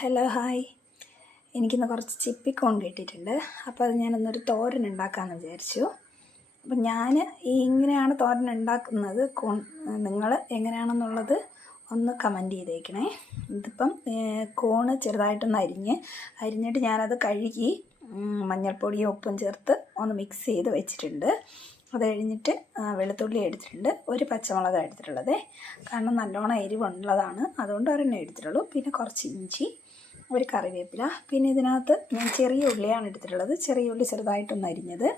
Hello hi. എനിക്കിന്ന് കുറച്ച് ചിപ്പിക്കോൺ കിട്ടിയിട്ടുണ്ട്. അപ്പോൾ അത് ഞാനൊന്നൊരു തോരൻ ഉണ്ടാക്കാമെന്ന് വിചാരിച്ചു. അപ്പം ഞാൻ ഇങ്ങനെയാണ് തോരൻ ഉണ്ടാക്കുന്നത്. നിങ്ങൾ എങ്ങനെയാണെന്നുള്ളത് ഒന്ന് കമൻറ്റ് ചെയ്തേക്കണേ. ഇതിപ്പം കോണ് ചെറുതായിട്ടൊന്ന് അരിഞ്ഞിട്ട് ഞാനത് കഴുകി മഞ്ഞൾപ്പൊടിയും ഉപ്പും ചേർത്ത് ഒന്ന് മിക്സ് ചെയ്ത് വെച്ചിട്ടുണ്ട്. അത് കഴിഞ്ഞിട്ട് വെളുത്തുള്ളി എടുത്തിട്ടുണ്ട്, ഒരു പച്ചമുളക് എടുത്തിട്ടുള്ളത്, കാരണം നല്ലോണം എരിവുള്ളതാണ്, അതുകൊണ്ട് ഒരെണ്ണം എടുത്തിട്ടുള്ളൂ. പിന്നെ കുറച്ച് ഇഞ്ചി, ഒരു കറിവേപ്പില, പിന്നെ ഇതിനകത്ത് ഞാൻ ചെറിയ ഉള്ളിയാണ് എടുത്തിട്ടുള്ളത്, ചെറിയ ഉള്ളി ചെറുതായിട്ടൊന്ന് അരിഞ്ഞത്.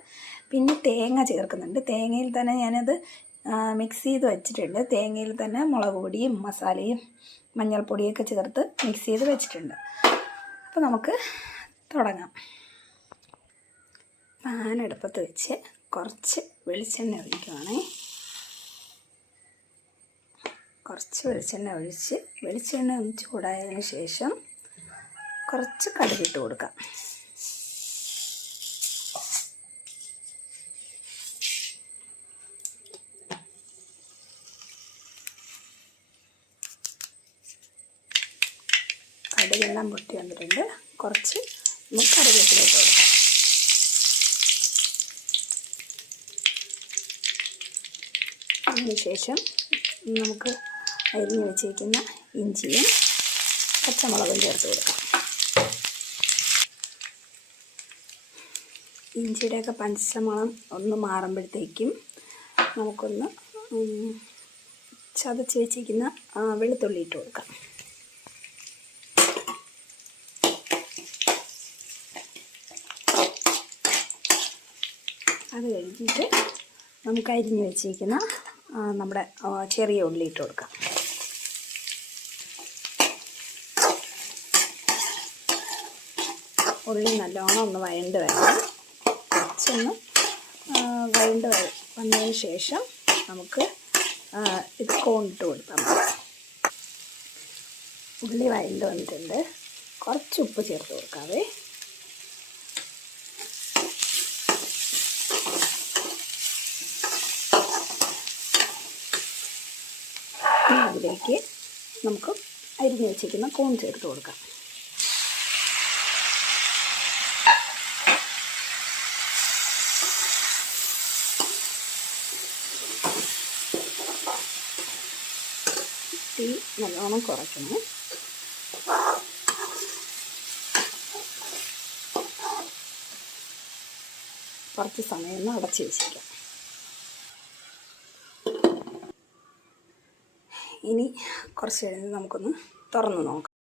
പിന്നെ തേങ്ങ ചേർക്കുന്നുണ്ട്. തേങ്ങയിൽ തന്നെ ഞാനത് മിക്സ് ചെയ്ത് വെച്ചിട്ടുണ്ട്. തേങ്ങയിൽ തന്നെ മുളക് പൊടിയും മസാലയും മഞ്ഞൾപ്പൊടിയൊക്കെ ചേർത്ത് മിക്സ് ചെയ്ത് വെച്ചിട്ടുണ്ട്. അപ്പോൾ നമുക്ക് തുടങ്ങാം. പാൻ അടുപ്പത്ത് വെച്ച് കുറച്ച് വെളിച്ചെണ്ണ ഒഴിക്കുവാണേ. കുറച്ച് വെളിച്ചെണ്ണ ഒഴിച്ച് വെളിച്ചെണ്ണ ഒന്ന് ചൂടായതിന് ശേഷം കുറച്ച് കടുകിട്ട് കൊടുക്കാം. കടുകെല്ലാം പൊട്ടി വന്നിട്ടുണ്ട്. കുറച്ച് കറിവേപ്പിലേക്ക് കൊടുക്കാം. അതിനുശേഷം നമുക്ക് അരിഞ്ഞ് വെച്ചിരിക്കുന്ന ഇഞ്ചിയും പച്ചമുളകും ചേർത്ത് കൊടുക്കാം. ഇഞ്ചിയുടെയൊക്കെ പച്ചമണം ഒന്ന് മാറുമ്പോഴത്തേക്കും നമുക്കൊന്ന് ചതച്ച് വെച്ചിരിക്കുന്ന വെളുത്തുള്ളി ഇട്ട് കൊടുക്കാം. അത് കഴിഞ്ഞിട്ട് നമുക്ക് അരിഞ്ഞ് വെച്ചിരിക്കുന്ന നമ്മുടെ ചെറിയ ഉള്ളി ഇട്ട് കൊടുക്കാം. ഉള്ളി നല്ലോണം ഒന്ന് വഴണ്ട് വരണം. കുറച്ചൊന്ന് വഴണ്ട് വന്നതിന് ശേഷം നമുക്ക് ഇത് കോണിട്ട് കൊടുത്താൽ മതി. ഉള്ളി വഴണ്ട് വന്നിട്ടുണ്ട്. കുറച്ച് ഉപ്പ് ചേർത്ത് കൊടുക്കാവേ. അതിലേക്ക് നമുക്ക് അരിഞ്ഞ് വെച്ചിരിക്കുന്ന കോൺ ചേർത്ത് കൊടുക്കാം. തീ നല്ലോണം കുറയ്ക്കണം. കുറച്ച് സമയം ഒന്ന് അടച്ച് വെച്ചിരിക്കാം. ഇനി കുറച്ച് കഴിഞ്ഞ് നമുക്കൊന്ന് തുറന്ന് നോക്കാം.